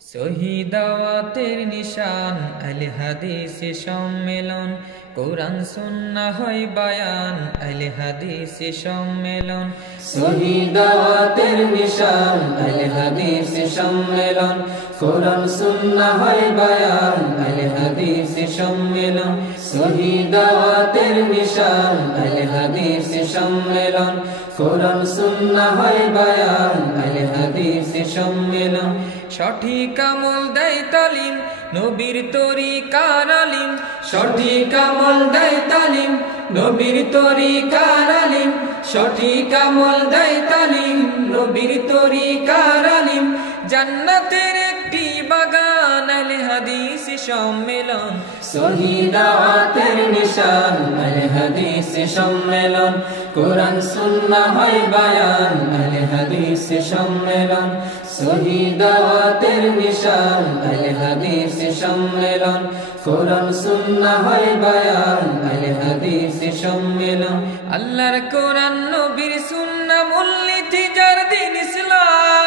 শহীদাওয়াতের নিশান আল হাদিস সম্মেলন, কোরআন সুন্নাহ হয় বায়ান আল হাদিস সম্মেলন। শহীদাওয়াতের নিশান আল হাদিস সম্মেলন, কোরআন সুন্নাহ হয় বায়ান আল হাদিস সম্মেলন। শহীদাওয়াতের নিশান আল হাদিস সম্মেলন, কোরআন সুন্নাহ হয় বায়ান আল হাদিস সম্মেলন। সঠিক আমল দেয় তালিম নবীর তরিকার আলিম, সঠিক আমল দেয় তালিম নবীর তরিকার আলিম, সঠিক আমল দেয় তালিম নবীর তরিকার আলিম। জান্নাতের একটি বাগান আল হাদিস সম্মেলন। শহীদাওয়াতের নিশান আল হাদিস সম্মেলন, কোরআন সুন্নাহ হয় বায়ান আল হাদিস সম্মেলন। শহীদাওয়াতের নিশান আল হাদিস সম্মেলন, কোরআন সুন্নাহ হয় বায়ান আল হাদিস সম্মেলন। আল্লাহর কোরআন নবীর সুন্নাহ মূলনীতি যার দিন ইসলাম,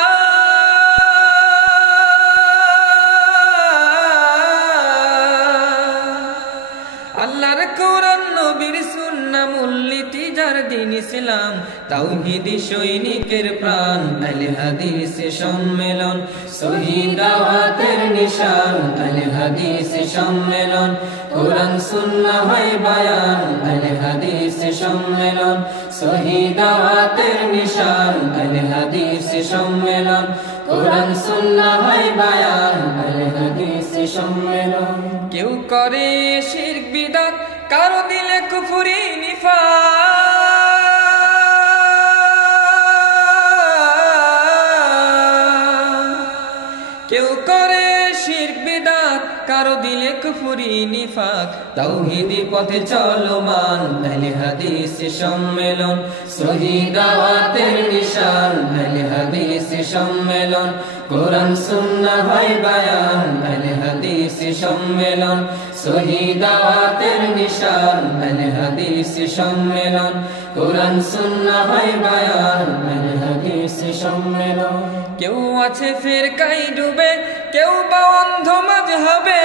আল্লাহর কোরআন নবীর সুন্নাহ মূলনীতি যার দিন ইসলাম। তাওহীদি সৈনিকের প্রাণ আল হাদিস সম্মেলন। শহীদাওয়াতের নিশান আল হাদিস সম্মেলন, কোরআন সুন্নাহ হয় বায়ান আল হাদিস সম্মেলন। শহীদাওয়াতের নিশান আল হাদিস সম্মেলন, কোরআন সুন্নাহ হয় বায়ান আল হাদিস সম্মেলন। কেউ করে শিরক বিদআত, কারো দিলে কুফরি নিফাক। কেউ করে শিরক বিদআত, কারো দিলে কুফরি নিফাক। তাওহীদি পথে চলমান আল হাদিস সম্মেলন। শহীদাওয়াতের নিশান আল হাদিস সম্মেলন, কোরআন সুন্নাহ হয় বায়ান আল হাদিস সম্মেলন। শহীদাওয়াতের নিশান আল হাদিস সম্মেলন, কোরআন সুন্নাহ হয় বায়ান আল হাদিস সম্মেলন। কেউ আছে ফিরকায় ডুবে, কেউ বা অন্ধ মাযহাবে,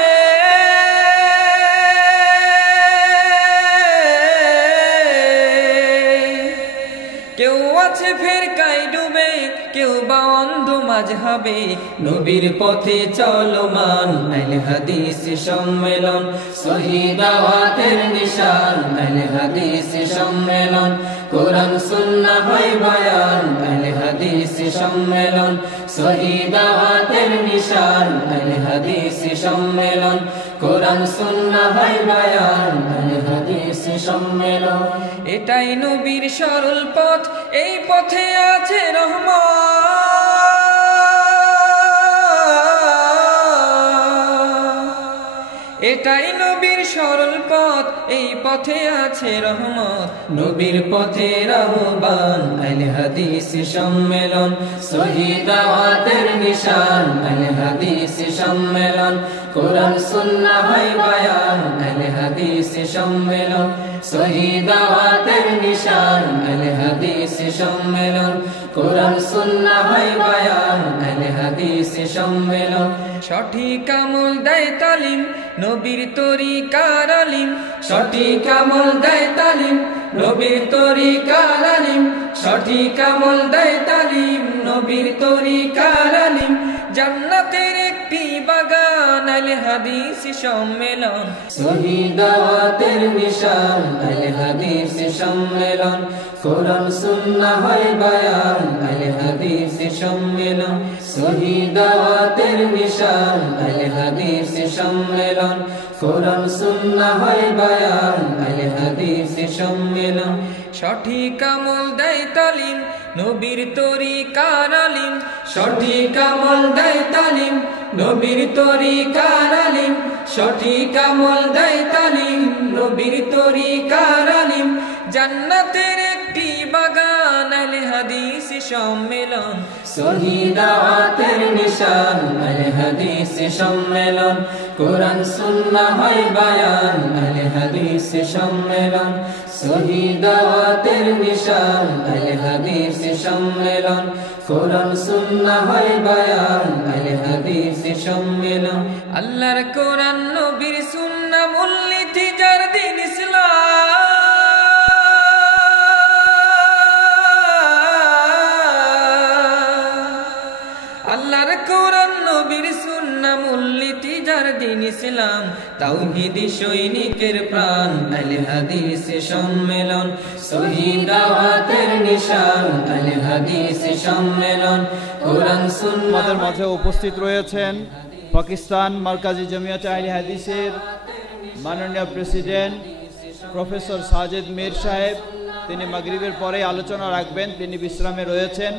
কেউ আছে ফিরকায় ডুবে, কেউ বা অন্ধ মাযহাবে। নবীর পথে চলমান আল হাদিস সম্মেলন। শহীদাওয়াতের নিশান আল হাদিস সম্মেলন, কোরআন সুন্নাহ হয় বায়ান আল হাদিস সম্মেলন। শহীদাওয়াতের নিশান আল হাদিস সম্মেলন, কোরআন সুন্নাহ হয় বায়ান আল হাদিস সম্মেলন। এটাই নবীর সরল পথ, এই পথে আছে রহমত। এটাই নবীর সরল পথ, এই পথে আছে রহমত। নবীর পথের আহ্বান আল হাদিস সম্মেলন। শহীদাওয়াতের নিশান আল হাদিস সম্মেলন, কোরআন সুন্নাহ হয় বায়ান আল হাদিস সম্মেলন। শহীদাওয়াতের নিশান আল হাদিস সম্মেলন, কোরআন সুন্নাহ হয় বায়ান আল হাদিস সম্মেলন। সঠিক আমল দেয় তালিম নবীর তরিকার আলিম, সঠিক আমল দেয় তালিম নবীর তরিকার আলিম, সঠিক আমল দেয় তালিম নবীর তরিকার আলিম। জান্নাতের একটি বাগান আল হাদিস সম্মেলন। শহীদাওয়াতের নিশান আল হাদিস সম্মেলন, কোরআন সুন্নাহ হয় বায়ান আল হাদিস সম্মেলন। শহীদাওয়াতের নিশান আল হাদিস সম্মেলন, কোরআন সুন্নাহ হয় বায়ান আল হাদিস সম্মেলন। সঠিক আমল দেয় তালিম নবীর তরিকার আলিম, সঠিক আমল দেয় তালিম নবীর তরিকার আলিম, সঠিক আমল দেয় তালিম নবীর তরিকার আলিম। জান্নাতের একটি বাগান আল হাদিস সম্মেলন। শহীদাওয়াতের নিশান আল হাদিস সম্মেলন, কোরআন সুন্নাহ হয় বায়ান আল হাদিস সম্মেলন। শহীদাওয়াতের নিশান আল হাদিস সম্মেলন, কোরআন সুন্নাহ হয় বায়ান আহলে হাদিস সম্মেলন আল্লাহর কোরআন নবীর সুন্নাহ মূলনীতি যার দিন ইসলাম আল্লাহর কোরআন নবীর সুন্নাহ মূলনীতি যার দিন ইসলাম তাওহীদি সৈনিকের প্রাণ আহলে হাদিস সম্মেলন শহীদ দাওয়াতের নিশান আহলে হাদিস সম্মেলন কোরআন সুন্নাহর মাঝে উপস্থিত রয়েছেন পাকিস্তান মার্কাজি জামিয়াত আহলে হাদিসের মাননীয় প্রেসিডেন্ট প্রফেসর সাজেদ মীর সাহেব। তিনি মাগরিবের পরে আলোচনা রাখবেন, তিনি বিশ্রামে রয়েছেন।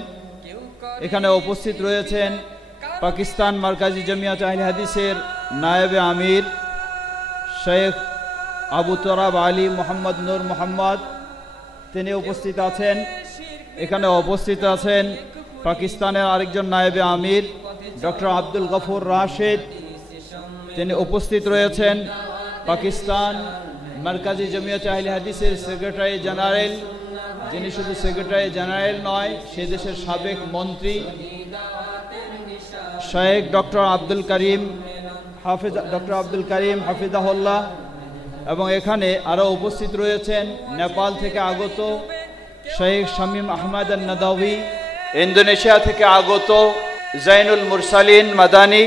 এখানে উপস্থিত রয়েছেন পাকিস্তান মার্কাজি জামিয়াত আহলে হাদিসের নায়েবে আমির শেখ আবু তরাব আলী মোহাম্মদ নূর মোহাম্মদ, তিনি উপস্থিত আছেন। এখানে উপস্থিত আছেন পাকিস্তানের আরেকজন নায়েবে আমির ডক্টর আব্দুল গফুর রাশেদ, তিনি উপস্থিত রয়েছেন পাকিস্তান মার্কাজি জামিয়াত আহলে হাদিসের সেক্রেটারি জেনারেল, যিনি শুধু সেক্রেটারি জেনারেল নয়, সে দেশের সাবেক মন্ত্রী শেখ ডক্টর আব্দুল করিম হাফিজাহুল্লাহ। এবং এখানে আরও উপস্থিত রয়েছেন নেপাল থেকে আগত শেখ শামীম আহমদ নাদাওয়ি, ইন্দোনেশিয়া থেকে আগত জাইনুল মুরসালিন মাদানী।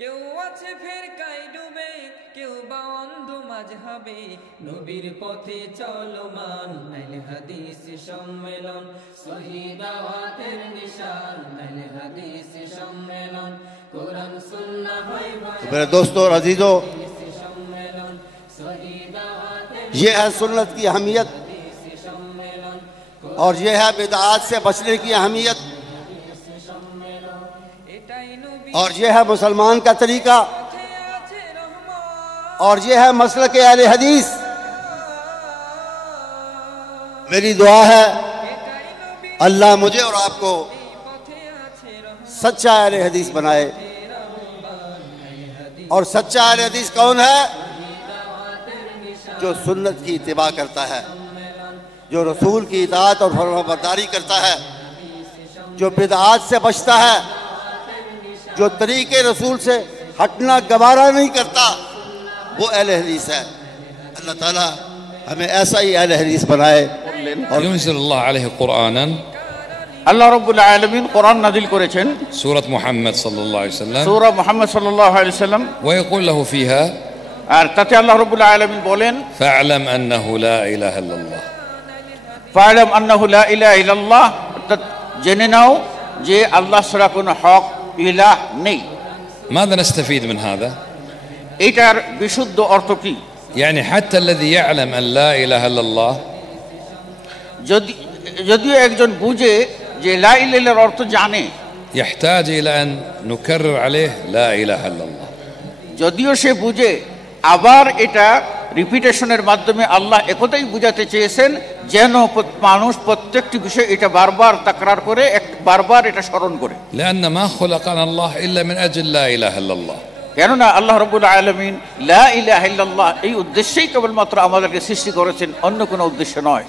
কেউ আছে ফিরকায় ডুবে, কেউ বা অন্ধ মাযহাবে, নবীর পথে চলমান আহলে হাদিস সম্মেলন শহীদ দাওয়াতের নিশান আহলে হাদিস সম্মেলন কোরআন সুন্নাহ হয় বায়ান। मेरे दोस्तों और अजीजों, ये है सुन्नत की अहमियत और ये है बिदआत से बचने की अहमियत और ये है मुसलमान का तरीका और ये है मसलक अहले हदीस। मेरी दुआ है अल्लाह मुझे और आपको सच्चा अहले हदीस बनाए। और सच्चा अहले हदीस कौन है? जो सुन्नत की इत्तिबा करता है, जो रसूल की इताअत और फरमाबरदारी करता है, जो बिदआत से बचता है, जो तरीके रसूल से हटना गवारा नहीं करता, वो अहले हदीस है। अल्लाह ताला हमें ऐसा ही अहले हदीस बनाए। युनज़िलुल्लाह अलैहि कुरानन, আল্লাহ রাব্বুল আলামিন কোরআন নাযিল করেছেন सूरत मुहम्मद सल्लल्लाहु अलैहि वसल्लम, সূরা মুহাম্মদ সাল্লাল্লাহু আলাইহি সাল্লাম, ويقول له فيها আর তাতে আল্লাহ রাব্বুল আলামিন বলেন فاعلم أنه لا إله إلا الله। ফা'লাম আন্নাহু লা ইলাহা ইল্লাল্লাহ, অর্থাৎ জেনে নাও যে আল্লাহ ছাড়া কোনো হক ইলাহ নেই। ماذا نستفيد من هذا؟ এটার বিশুদ্ধ অর্থ কি? يعني حتى الذي يعلم أن لا إله إلا الله যদিও একজন বুঝে যে লা ইলাহা ইল্লাল্লাহর অর্থ জানে, يحتاج إلى أن نكرر عليه لا إله إلا الله। যদিও সে বুঝে, আবার এটা রিপিটেশনের মাধ্যমে আল্লাহ একথাই বুঝাতে চেয়েছেন যেন মানুষ প্রত্যেকটি বিষয় এটা বারবার তাকরার করে, বারবার এটা স্মরণ করে। لأن ما خلقنا الله إلا من أجل لا إله إلا الله। কেননা আল্লাহ রাব্বুল আলামিন লা ইলাহা ইল্লাল্লাহ এই উদ্দেশ্যেই কেবলমাত্র আমাদেরকে সৃষ্টি করেছেন, অন্য কোনো উদ্দেশ্য নয়।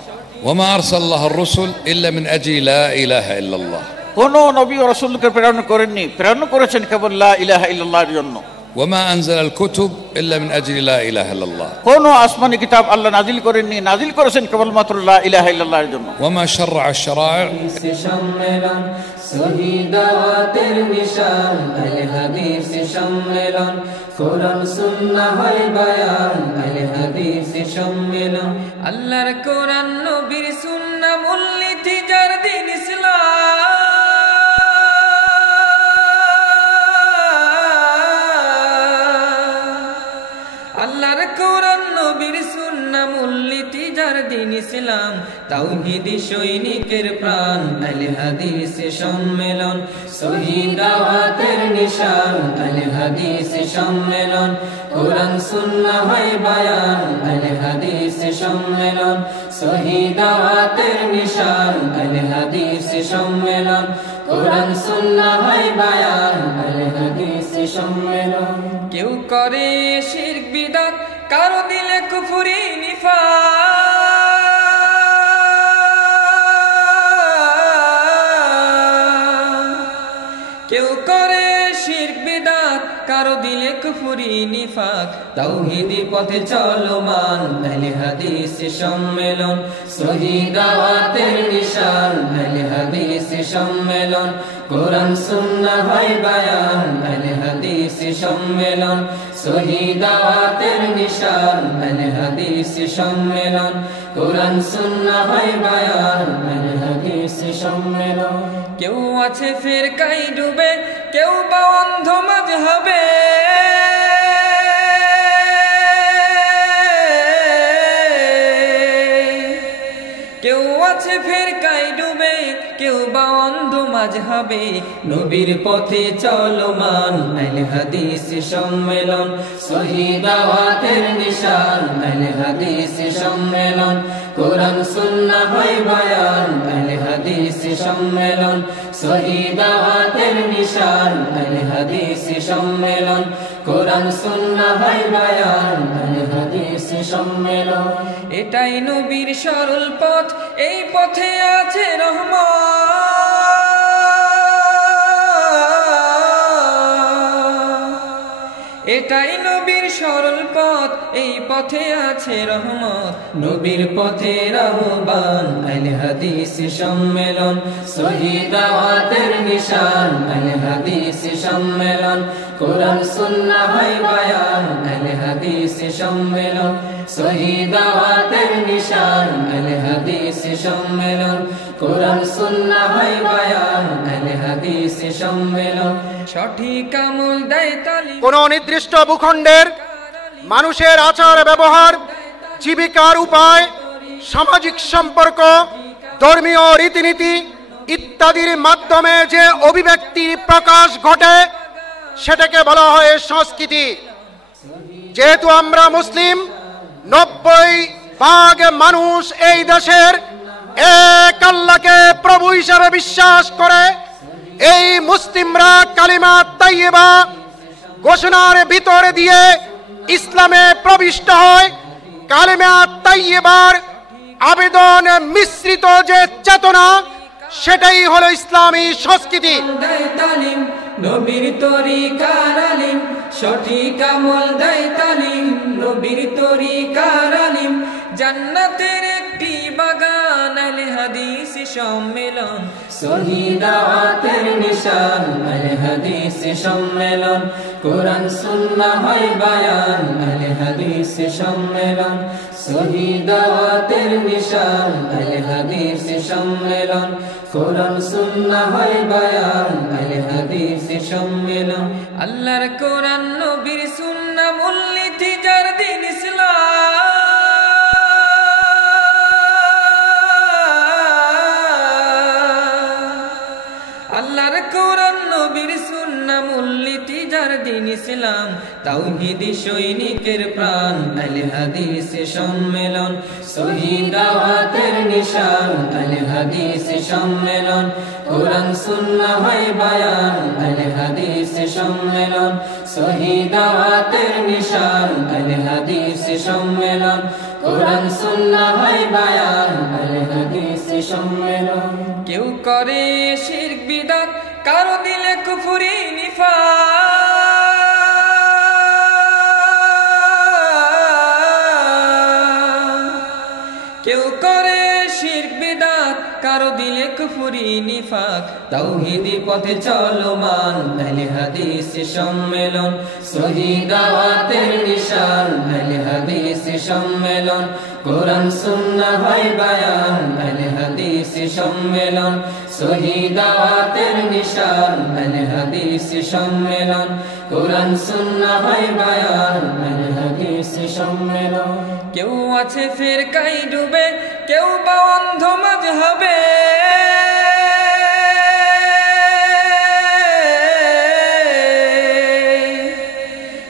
وما أرسل الله الرسل إلا من أجل لا إله إلا الله। কোন নবী ও রাসূলকে প্রেরণ করেননি, প্রেরণ করেছেন কেবল লা ইলাহা ইল্লাল্লাহর জন্য। وما أنزل الكتب إلا من أجل لا إله إلا الله। কোন আসমানি কিতাব আল্লাহ নাজিল করেননি, নাজিল করেছেন কেবলমাত্র লা ইলাহা ইল্লাল্লাহর জন্য। وما شرع الشرائع সম্মেলন শহীদ দাওয়াতের নিশান আহলে হাদিস সম্মেলন কোরআন সুন্নাহ হয় বায়ান আহলে হাদিস সম্মেলন আল্লাহর কোরআন নবীর সুন্নাহ মূলনীতি যার দিন ইসলাম আল্লাহর কোরআন নবীর সুন্নাহ মূলনীতি যার দিন ইসলাম তাওহীদি সৈনিকের প্রাণ আহলে হাদিস সম্মেলন শহীদ দাওয়াতের নিশান আহলে হাদিস সম্মেলন কোরআন সুন্নাহ হয় বায়ান আহলে হাদিস সম্মেলন শহীদ দাওয়াতের নিশান আহলে হাদিস সম্মেলন কোরআন সুন্নাহ হয় বায়ান আহলে হাদিস সম্মেলন কেউ করে শিরক বিদআত, কারো দিলে কুফরি নিফাক, কেউ করে শিরক বিদআত, কারো দিলে কুফরি নিফাক, তাওহীদি পথে চলমান আহলে হাদিস সম্মেলন, সহি দাওয়াতের নিশান আহলে হাদিস সম্মেলন, কোরআন সুন্নাহ হয় বায়ান আহলে হাদিস সম্মেলন, সহি দাওয়াতের নিশান আহলে হাদিস সম্মেলন, কোরআন সুন্নাহ হয় বায়ান আহলে হাদিস সম্মেলন। কেউ আছে ফিরকায় ডুবে, কেউ বা অন্ধ মাযহাবে, কেউ আছে ফিরকায় ডুবে, কেউ বা অন্ধ মাযহাবে, নবীর পথে চলমান আহলে হাদিস সম্মেলন, সহি দাওয়াতের নিশান আহলে হাদিস সম্মেলন, কোরআন সুন্নাহ হয় বায়ান আহলে হাদিস সম্মেলন, সহি দাওয়াতের নিশান আহলে হাদিস সম্মেলন, কোরআন সুন্নাহ হয় বায়ান আহলে হাদিস সম্মেলন। এটাই নবীর সরল পথ, এই পথে আছে রহমত, এটাই নবীর সরল পথ, এই পথে আছে রহমত, নবীর পথের আহ্বান আহলে হাদিস সম্মেলন, সহি দাওয়াতের নিশান আহলে হাদিস সম্মেলন, কোরআন সুন্নাহ হয় বায়ান আহলে হাদিস সম্মেলন, সহি দাওয়াতের নিশান আহলে হাদিস সম্মেলন, কোরআন সুন্নাহ হয় বায়ান আহলে হাদিস সম্মেলন। সঠিক আমল দেয় তালিম, কোন নির্দিষ্ট ভূখণ্ডের মানুষের আচার ব্যবহার, জীবিকার উপায়, সামাজিক সম্পর্ক, ধর্মীয় রীতিনীতি ইত্যাদির মাধ্যমে যে অভিব্যক্তির প্রকাশ ঘটে সেটাকে বলা হয় সংস্কৃতি। যেহেতু আমরা মুসলিম, 90% মানুষ এই দেশের এক আল্লাহকে প্রভু হিসাবে বিশ্বাস করে। এই মুসলিমরা কালিমা তাইয়্যিবা ঘোষণার ভিতরে দিয়ে ইসলামে প্রবিষ্ট হয়। কালিমা তাইয়্যিবার আবেদন মিশ্রিত যে চেতনা, সেটাই হলো ইসলামী সংস্কৃতি। নবীর তরিকার আলিম, সঠিক আমল দেয় তালিম, নবীর তরিকার আলিম, জান্নাতের একটি বাগান আহলে হাদিস সম্মেলন, সহি দাওয়াতের নিশান আহলে হাদিস সম্মেলন, কোরআন সুন্নাহ হয় বায়ান আহলে হাদিস সম্মেলন, সহি দাওয়াতের নিশান আহলে হাদিস সম্মেলন, কোরআন সুন্নাহ হয় বায়ান আহলে হাদিস সম্মেলন। আল্লাহর কোরআন নবীর সুন্নাহ মূলনীতি যার দিন ইসলাম, আল্লাহর কোরআন নবীর সুন্নাহ মূলনীতি যার দিন ইসলাম, তাওহীদি সৈনিকের প্রাণ আহলে হাদিস সম্মেলন, সহি দাওয়াতের নিশান আহলে হাদিস সম্মেলন, কোরআন সুন্নাহ হয় বায়ান আহলে হাদিস সম্মেলন, সহি দাওয়াতের নিশান আহলে হাদিস সম্মেলন, কোরআন সুন্নাহ হয় বায়ান আহলে হাদিস সম্মেলন। কেউ করে শিরক বিদআত, কারো দিলে কুফরি নিফাক, কেউ করে শিরক বিদআত, কারো দিলে কুফরি নিফাক, তাওহীদি পথে চলমান আহলে হাদিস সম্মেলন, সহি দাওয়াতের নিশান আহলে হাদিস সম্মেলন, কোরআন সুন্নাহ হয় বায়ান আহলে হাদিস সম্মেলন, সহি দাওয়াতের নিশান আহলে হাদিস সম্মেলন, কোরআন সুন্নাহ হয় বায়ান আহলে হাদিস সম্মেলন। কেউ আছে ফিরকায় ডুবে, কেউ বা অন্ধ মাযহাবে,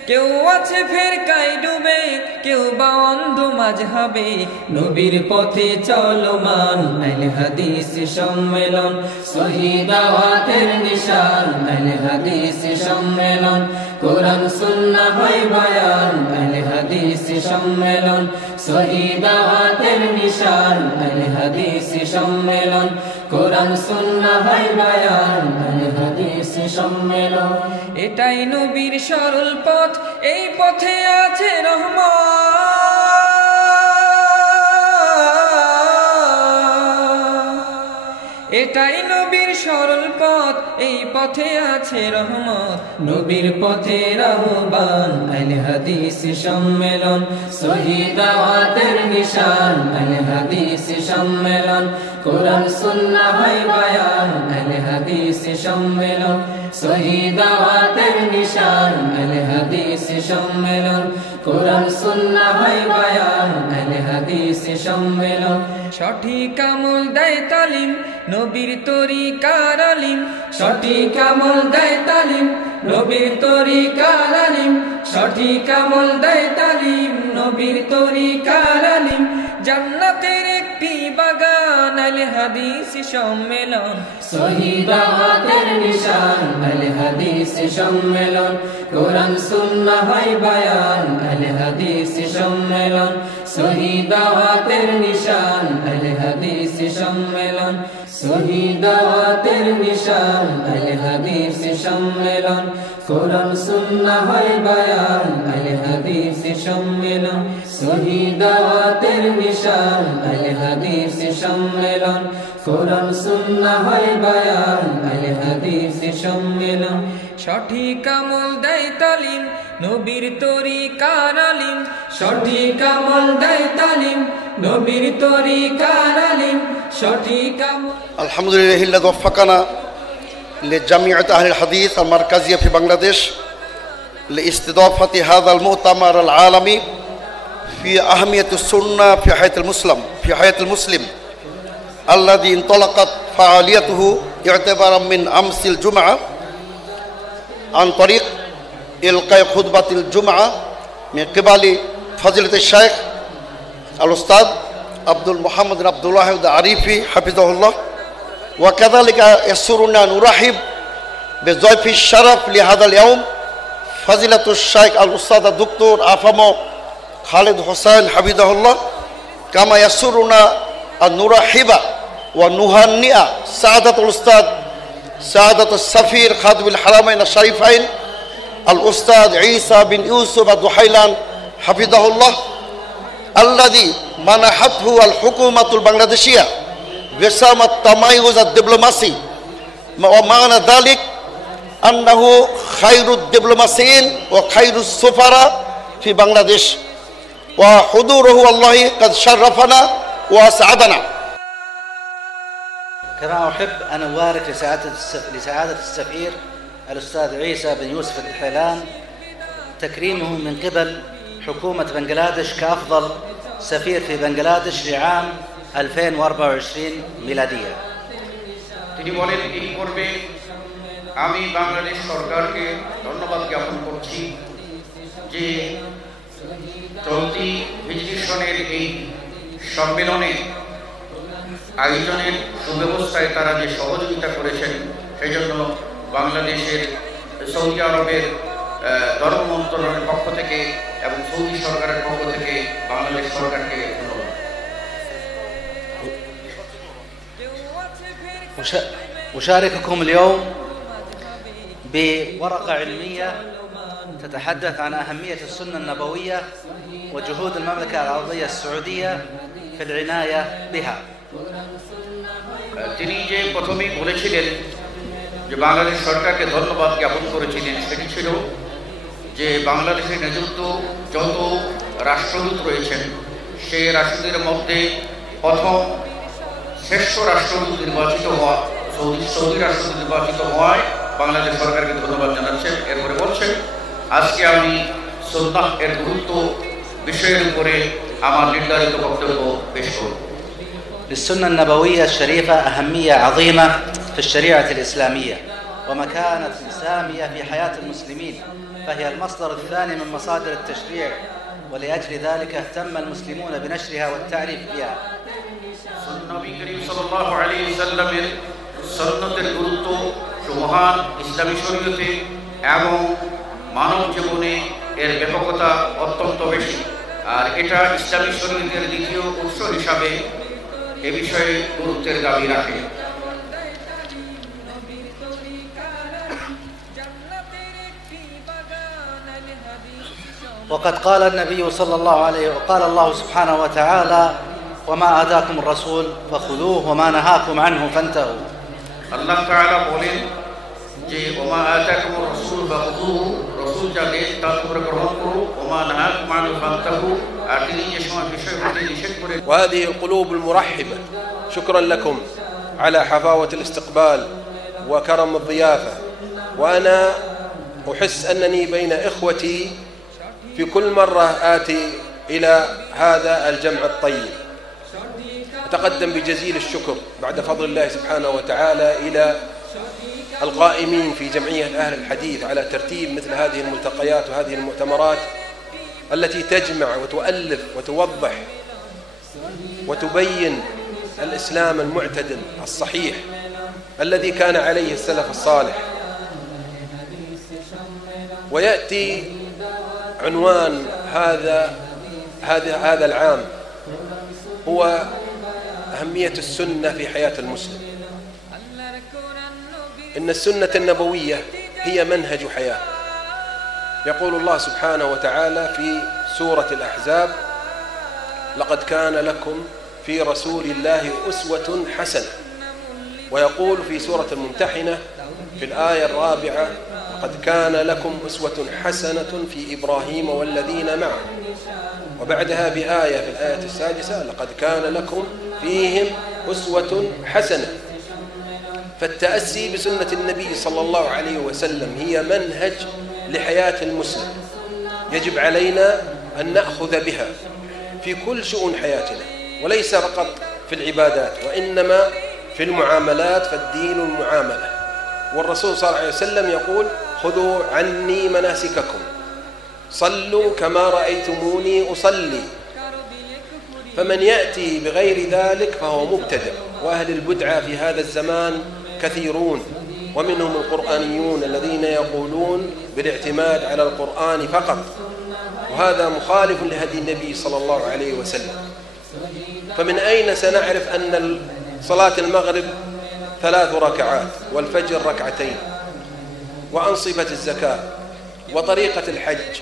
কেউ আছে ফিরকায় ডুবে, কেউ বা অন্ধ মাযহাবে, নবীর পথে চলমান আহলে হাদিস সম্মেলন, সহি দাওয়াতের নিশান আহলে হাদিস সম্মেলন, কোরআন সুন্নাহ হয় বায়ান আহলে হাদিস সম্মেলন, সহি দাওয়াতের নিশান আহলে হাদিস সম্মেলন, কোরআন সুন্নাহ হয় বায়ান আহলে হাদিস সম্মেলন। এটাই নবীর সরল পথ, এই পথে আছে রহমত। এটাই নবীর সরল পথ, এই পথে আছে রহমত। নবীর পথের আহ্বান, আহলে হাদিস সম্মেলন, সহি দাওয়াতের নিশান, আহলে হাদিস সম্মেলন। কোরআন সুন্নাহ হয় বায়ান, আহলে হাদিস সম্মেলন, সহি দাওয়াতের নিশান, আহলে হাদিস সম্মেলন। কোরআন সুন্নাহ হয় বায়ান, আহলে হাদিস সম্মেলন। সঠিক আমল দেয় তালিম, নবীর তরিকার আলিম। সঠিক আমল দেয় তালিম, নবীর তরিকার আলিম। সঠিক আমল দেয় তালিম, নবীর তরিকার আলিম। জান্নাতের একটি বাগান, আহলে হাদিস সম্মেলন, সহি দাওয়াতের নিশান, আহলে হাদিস সম্মেলন। কোরআন সুন্নাহ হয় বায়ান, আহলে হাদিস সম্মেলন, সহি দাওয়াতের নিশান, আহলে হাদিস সম্মেলন। সহি দাওয়াতের নিশান, আহলে হাদিস সম্মেলন। কোরআন সুন্নাহ হয় বায়ান, আহলে হাদিস সম্মেলন। সহি দাওয়াতের নিশান, আহলে হাদিস সম্মেলন। কোরআন সুন্নাহ হয় বায়ান, আহলে হাদিস সম্মেলন। সঠিক আমল দেয় তালিম, নবীর তরিকার আলিম। সঠিক আমল দেয় তালিম, নবীর তরিকার আলিম। সঠিক আমল। আলহামদুলিল্লাহ الذي وفقنا لجمعية أهل الحديث المركزية في بنغلاديش لاستضافة هذا المؤتمر العالمي في أهمية السنة في حياة المسلم الذي انطلقت فعاليته اعتبارا من أمس الجمعة عن طريق إلقاء خطبة الجمعة من قبل فضيلة الشيخ الأستاذ عبد المحمد عبد الله العريفي حفظه الله. وكذلك يسرنا نرحب بضيف الشرف لهذا اليوم فضيلة الشيخ الأستاذ الدكتور أفامو خالد حسين حفظه الله. كما يسرنا أن نرحب ونهنئ سعادة الأستاذ سعادة السفير خادم الحرمين الشريفين الأستاذ عيسى بن يوسف الدحيلان حفظه الله الذي منحته الحكومة البنغلاديشية وسام التميز الدبلوماسي. ومعنى ذلك أنه خير الدبلوماسيين وخير السفراء في بنغلاديش، وحضوره والله قد شرفنا وأسعدنا. كما أحب أن أبارك لسعادة السفير الأستاذ عيسى بن يوسف الدحيلان تكريمه من قبل حكومة بنغلاديش كأفضل سفير في بنغلاديش لعام 2024 মিলাদিয়া। তিনি বলেন, এই পর্বে আমি বাংলাদেশ সরকারকে ধন্যবাদ জ্ঞাপন করছি যে চলতি হিজরি সনের এই সম্মেলনে আয়োজনের সুব্যবস্থায় তারা যে সহযোগিতা করেছেন সেই জন্য বাংলাদেশের সৌদি আরবের ধর্ম মন্ত্রণালয়ের পক্ষ থেকে এবং সৌদি সরকারের পক্ষ থেকে বাংলাদেশ সরকারকে ধন্যবাদ। أشارككم اليوم بورقة علمية تتحدث عن أهمية السنة النبوية وجهود المملكة العربية السعودية في العناية بها. তিনি যে প্রথমেই বলেছিলেন যে বাংলাদেশ সরকারকে ধন্যবাদ জ্ঞাপন করেছিলেন, সেটি ছিল যে বাংলাদেশের নেতৃত্ব যত রাষ্ট্রদূত রয়েছেন সেই রাষ্ট্রদূতের মধ্যে প্রথম শ্রেষ্ঠ রাষ্ট্রদূত নির্বাচিত হওয়া সৌদি রাষ্ট্রদূত নির্বাচিত হওয়ায় বাংলাদেশ সরকারকে ধন্যবাদ জানাচ্ছেন। এরপরে বলছেন, আজকে আমি সুন্নাহ এর গুরুত্ব বিষয়ের উপরে আমার নির্ধারিত বক্তব্য পেশ করব। للسنة النبوية الشريفة أهمية عظيمة في الشريعة الإسلامية ومكانة سامية في حياة المسلمين، فهي المصدر الثاني من مصادر التشريع، ولأجل ذلك اهتم المسلمون بنشرها والتعريف بها. নবী করিম সাল্লাল্লাহু আলাইহি ওয়াসাল্লামের সুন্নতের গুরুত্ব মহান ইসলামী শরীয়তে এবং মানব জীবনে এর ব্যাপকতা অত্যন্ত বেশি, আর এটা ইসলামী শরীয়তের দ্বিতীয় উৎস হিসাবে এ বিষয়ে গুরুত্বের দাবি রাখে। وقد قال النبي صلى الله عليه وقال الله سبحانه وتعالى وما آتاكم الرسول فخذوه وما نهاكم عنه فانتهوا আল্লাহ তাআলা বলেন যে ওমা আতাকুমুর রাসূল ফাখুযুহু রাসূল যা দেন তা তোমরা গ্রহণ করো ওমা নাহাকুম আনহু ফান্তাহু আর তিনি যে সময় বিষয় হতে নিষেধ করেন وهذه القلوب المرحبة شكرا لكم على حفاوة الاستقبال وكرم الضيافة وأنا أحس أنني بين إخوتي في كل مرة آتي إلى هذا الجمع الطيب أتقدم بجزيل الشكر بعد فضل الله سبحانه وتعالى إلى القائمين في جمعية أهل الحديث على ترتيب مثل هذه الملتقيات وهذه المؤتمرات التي تجمع وتؤلف وتوضح وتبين الإسلام المعتدل الصحيح الذي كان عليه السلف الصالح. ويأتي عنوان هذا العام هو أهمية السنة في حياة المسلم. إن السنة النبوية هي منهج حياة. يقول الله سبحانه وتعالى في سورة الأحزاب لقد كان لكم في رسول الله أسوة حسنة. ويقول في سورة الممتحنة في الآية 4 لقد كان لكم أسوة حسنة في إبراهيم والذين معه. وبعدها بآية في الآية 6 لقد كان لكم فيهم أسوة حسنة. فالتأسي بسنة النبي صلى الله عليه وسلم هي منهج لحياة المسلم يجب علينا أن نأخذ بها في كل شؤون حياتنا وليس فقط في العبادات وإنما في المعاملات فالدين المعاملة. والرسول صلى الله عليه وسلم يقول خذوا عني مناسككم صلوا كما رأيتموني أصلي. فمن يأتي بغير ذلك فهو مبتدع. وأهل البدعة في هذا الزمان كثيرون ومنهم القرآنيون الذين يقولون بالاعتماد على القرآن فقط وهذا مخالف لهدي النبي صلى الله عليه وسلم. فمن أين سنعرف أن صلاة المغرب 3 ركعات والفجر 2 وأنصبة الزكاة وطريقة الحج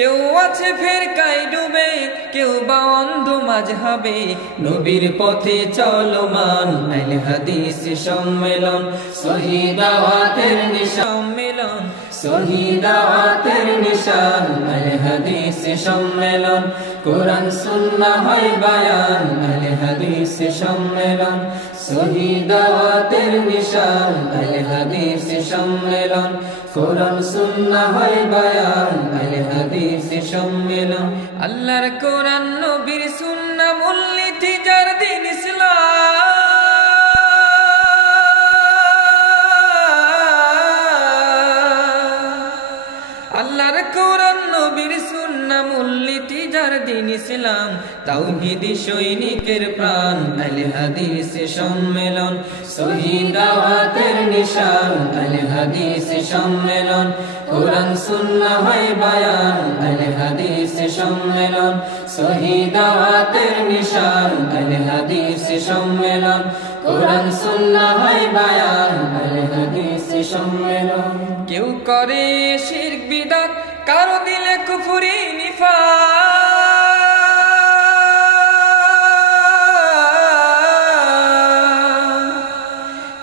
কেউ আছে ফেরকায় ডুবে কেউ বা অন্ধ মাযহাবে নবীর পথে চলমান আহলে হাদিস সম্মেলন সহি দাওয়াতের সম্মেলন সহি দাওয়াতের নিশান আহলে হাদিস সম্মেলন কোরআন সুন্নাহ হয় বায়ান আহলে হাদিস সম্মেলন সহি দাওয়াতের নিশান আহলে হাদিস সম্মেলন কোরআন সুন্নাহ হয় বায়ান আহলে হাদিস সম্মেলন আল্লাহর কোরআন নবীর সুন্নাহ মূলনীতি যার দ্বীন ইসলাম আল্লাহর কোরআন নবীর সুন্নাহ মূলনীতি যার দ্বীন ইসলাম তাওহীদি সৈনিকের প্রাণ আহলে হাদিস সম্মেলন সহি দাওয়াতের নিশান আহলে হাদিস সম্মেলন কোরআন সুন্নাহ হয় বায়ান আহলে হাদিস সম্মেলন সহি দাওয়াতের নিশান আহলে হাদিস সম্মেলন কোরআন সুন্নাহ হয় বায়ান আহলে হাদিস সম্মেলন কেউ করে শিরক বিদআত কারো দিলে কুফরি নিফাক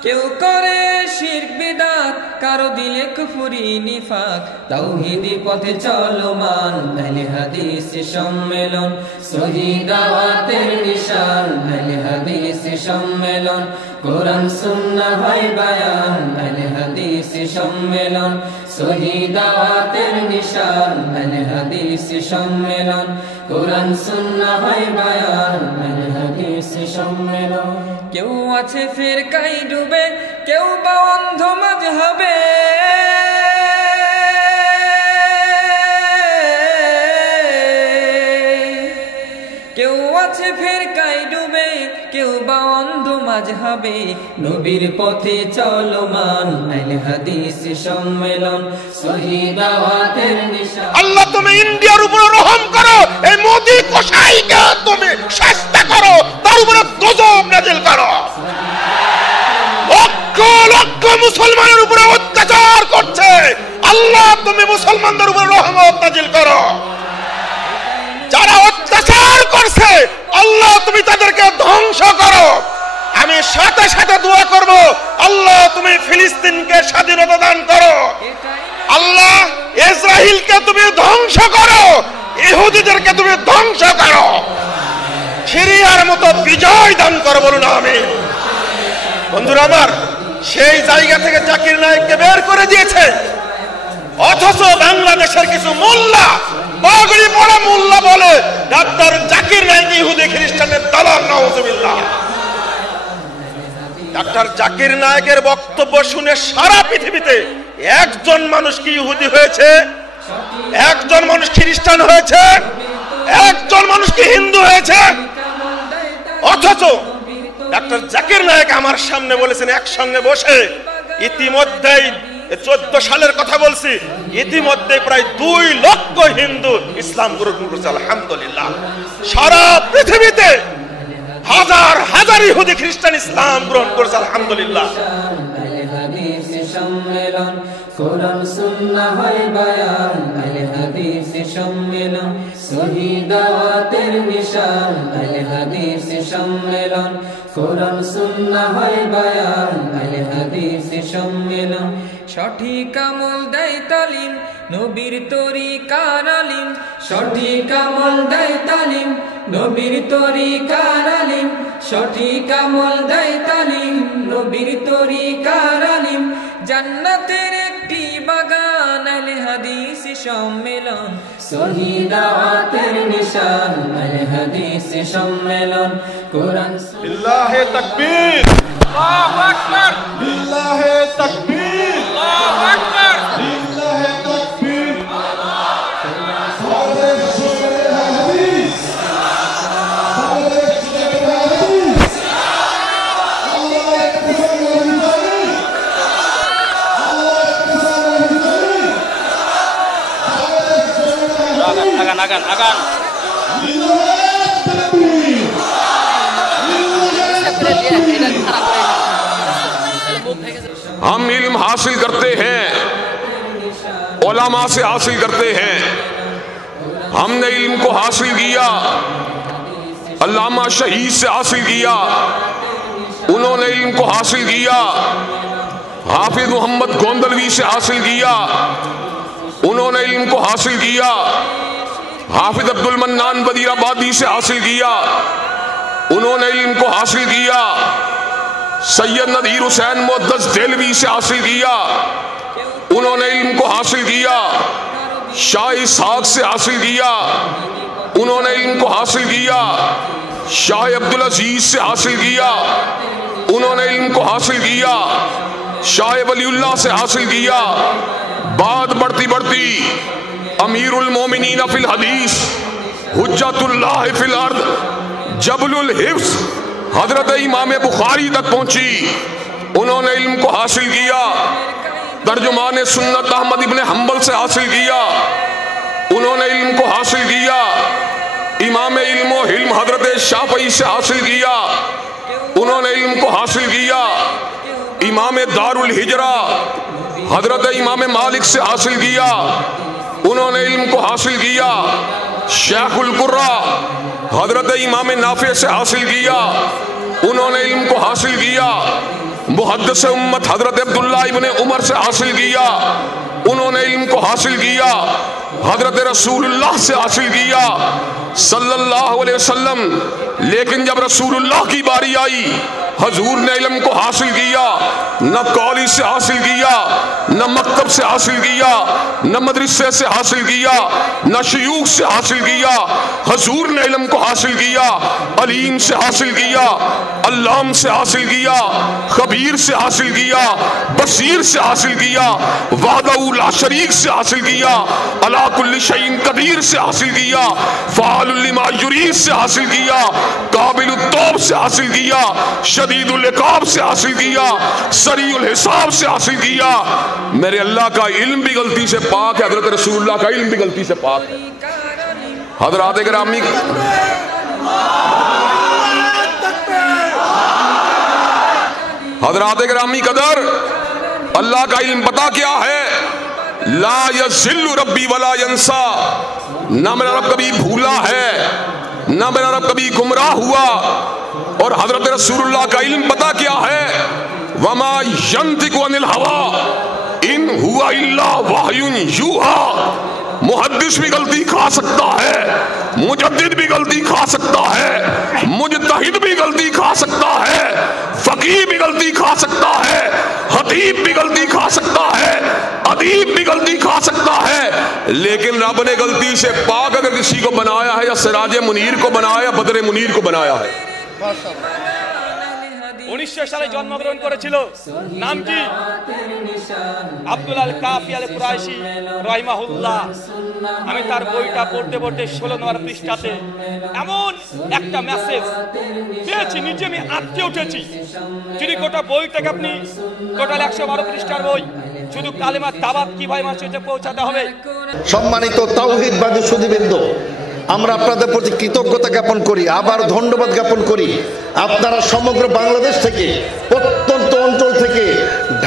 কেউ করে শিরক বিদআত কারো দিলে কুফরি নিফাক তাওহীদি পথে চলমান আহলে হাদিস সম্মেলন সহি দাওয়াতের নিশান আহলে হাদিস সম্মেলন কোরআন সুন্নাহ হয় বায়ান আহলে হাদিস সম্মেলন সহি দাওয়াতের নিশান আহলে হাদিস সম্মেলন কোরআন সুন্নাহ হয় বায়ান আহলে হাদিস সম্মেলন কেউ আছে ফিরকায় ডুবে কেউ বা অন্ধ মাযহাবে কেউ আছে ফিরকায় ডুবে কেউ বা অন্ধ মাযহাবে নবীর পথে চলমান আহলে হাদিস সম্মেলন সহি দাওয়াতের নিশান আল্লাহ তুমি ইন্ডিয়ার উপর রহম করো এই মোদি কোষাইকে তুমি শাস্তি করো তার উপরে গজব ধ্বংস করো। আমি সাথে সাথে দোয়া করব, আল্লাহ তুমি ফিলিস্তিনকে স্বাধীনতা দান করো, আল্লাহ ইসরায়েলকে তুমি ধ্বংস করো, ইহুদিদেরকে তুমি ধ্বংস করো, সিরিয়ার মতো বিজয় দান করো, বলুন আমিন। বন্ধুরা আমার, সেই জায়গা থেকে জাকির নায়েককে বের করে দিয়েছে, অথচ বাংলাদেশের কিছু মোল্লা, পাগড়ি পরা মোল্লা বলে ডাক্তার জাকির নায়েক ইহুদি খ্রিস্টানের দালাল, নাউজুবিল্লাহ। ডাক্তার জাকির নায়েকের বক্তব্য শুনে সারা পৃথিবীতে একজন মানুষ কি ইহুদি হয়েছে, একজন মানুষ খ্রিস্টান হয়েছে, একজন মানুষ কি হিন্দু হয়েছে? অথচ ডাক্তার জাকির নায়েক আমার সামনে বলেছেন একসঙ্গে বসে, ইতিমধ্যেই 14 সালের কথা বলছি, ইতিমধ্যে প্রায় 2 লক্ষ হিন্দু ইসলাম গ্রহণ করেছে, আলহামদুলিল্লাহ। সারা পৃথিবীতে হাজার হাজার ইহুদি খ্রিস্টান ইসলাম গ্রহণ করেছে, আলহামদুলিল্লাহ। সম্মেলন কোরআন সুন্নাহ হয় বায়ান, আহলে হাদিস সম্মেলন সহি দাওয়াতের নিশান, আহলে হাদিস সম্মেলন কোরআন সুন্নাহ হয় বায়ান, আহলে হাদিস সম্মেলন সঠিক আমল দেয় তালিম, নবীর তরিকার আলিম, সঠিক আমল দেয় তালিম, নবীর তরিকার আলিম, সঠিক আমল দেয় তালিম, নবীর তরিকার আলিম, জান্নাতের একটি বাগান, আহলে হাদিস সম্মেলন সহি দাওয়াতের নিশান, আহলে হাদিস সম্মেলন কোরআন। লিল্লাহে তাকবীর, আল্লাহু আকবার, লিল্লাহে তাকবীর, আল্লাহু আকবার, লিল্লাহে তাকবীর। আগান हम इल्म हासिल करते हैं, उलमा से हासिल करते हैं। हमने इल्म को हासिल किया, अल्लामा शहीद से हासिल किया, उन्होंने इल्म को हासिल किया। हाफिज मोहम्मद गोंदलवी से हासिल किया, उन्होंने इल्म को हासिल किया। हाफिज अब्दुल मन्नान बदीराबादी से हासिल किया, उन्होंने इल्म को हासिल किया। सैयद नदीर हुसैन मुअद्दस देलवी से हासिल किया, उन्होंने इल्म को हासिल किया। शाह इसहाक से हासिल किया, उन्होंने इल्म को हासिल किया। शाह अब्दुल अजीज से हासिल किया, उन्होंने इल्म को हासिल किया। शाह वलीउल्लाह से हासिल किया। बात बढ़ती बढ़ती अमीरुल मोमिनीन फिल हदीस, हुज्जतुल्लाह फिल अर्द, जबलुल हिफ्स हजरत इमाम बुखारी तक पहुंची, उन्होंने इल्म को हासिल किया। तर्जुमान सुन्नत अहमद इब्न हम्बल से हासिल किया, उन्होंने इल्म को हासिल किया। इमाम इल्म व हिल्म हजरत शाफई से हासिल किया, उन्होंने इल्म को हासिल किया। इमाम दारुल हिजरा हजरत इमाम मालिक से हासिल किया, उन्होंने इल्म को हासिल किया। शेखुल कुर्रा हजरत इमाम नाफे से हासिल किया, उन्होंने इल्म को हासिल किया। मुहद्दिस उम्मत हजरत अब्दुल्लाह इब्ने उमर से हासिल किया, उन्होंने इल्म को हासिल किया। हजरत रसूलुल्लाह से हासिल किया सल्लल्लाहु अलैहि वसल्लम। लेकिन जब रसूलुल्लाह की बारी आई, हजूर ने इल्म को हासिल किया। न कॉलेज से हासिल किया, न मकतब से हासिल किया, न मदरसे से हासिल किया, न शयूख से हासिल किया। हजूर ने इल्म को हासिल किया, अलीम से हासिल किया, अल्लाम से हासिल किया, खबीर से हासिल किया, बसीर से हासिल किया, वाहदहू ला शरीक से हासिल किया, अला कुल्ली शैइन कदीर से हासिल किया, फ़ाअलुल लिमा युरीद से हासिल किया, काबिलुत तौब से हासिल किया, शदीदुल इक़ाब से हासिल किया, सरीउल हिसाब से हासिल किया। मेरे अल्लाह का इल्म भी गलती से पाक है, हजरत रसूलुल्लाह का इल्म भी गलती से पाक है। हजरात गिरामी, हजरात गिरामी कदर, अल्लाह का इल्म पता क्या है? ला यज़िल्लु रब्बी वला यंसा, ना मेरा रब कभी भूला है, ना मेरा रब कभी गुमराह हुआ। और हजरत रसूलुल्लाह का इल्म पता क्या है? वमा यंतिकु अनिल हवा इन हुआ इल्ला वहयुन यूहा। मुहद्दिस भी गलती खा सकता है, मुजद्दिद भी गलती खा सकता है, मुजतहिद भी गलती खा सकता है, फकीह भी गलती खा सकता है, खतीब भी गलती खा सकता है, अदीब भी गलती खा सकता है, लेकिन रब ने गलती से पाक अगर किसी को बनाया है, या सिराज मुनीर को बनाया या बदर मुनीर को बनाया है। 1900 সালে জন্মগ্রহণ করেছিল, নাম কি? আব্দুল আল কাফি আল কুরাইশি রাহিমাহুল্লাহ। আমি তার বইটা পড়তে পড়তে 16 নম্বর পৃষ্ঠাতে এমন একটা মেসেজ পেয়েছি, নিজে আমি আটকে উঠেছি। যদি গোটা বইটাকে আপনি টোটাল 112 পৃষ্ঠার বই, শুধু কালেমা দাওয়াত কিভাবে মানুষের পৌঁছাতে হবে। সম্মানিত তাওহীদবাদী সুধীবৃন্দ, আমরা আপনাদের প্রতি কৃতজ্ঞতা জ্ঞাপন করি, আবার ধন্যবাদ জ্ঞাপন করি। আপনারা সমগ্র বাংলাদেশ থেকে, প্রত্যন্ত অঞ্চল থেকে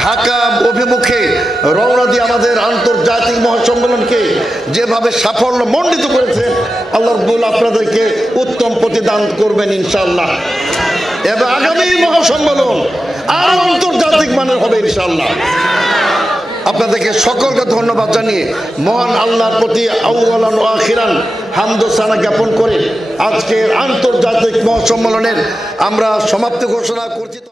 ঢাকা অভিমুখে রওনা দিয়ে আমাদের আন্তর্জাতিক মহাসম্মেলনকে যেভাবে সাফল্য মণ্ডিত করেছেন, আল্লাহ রাব্বুল আপনাদেরকে উত্তম প্রতিদান করবেন ইনশাআল্লাহ। এবং আগামী মহাসম্মেলন আরো আন্তর্জাতিক মানের হবে ইনশাআল্লাহ। আপনাদেরকে সকলকে ধন্যবাদ জানিয়ে মহান আল্লাহর প্রতি আউয়ালান ওয়া আখিরান হামদ ও সানা জ্ঞাপন করে আজকের আন্তর্জাতিক মহাসম্মেলনের আমরা সমাপ্তি ঘোষণা করছি।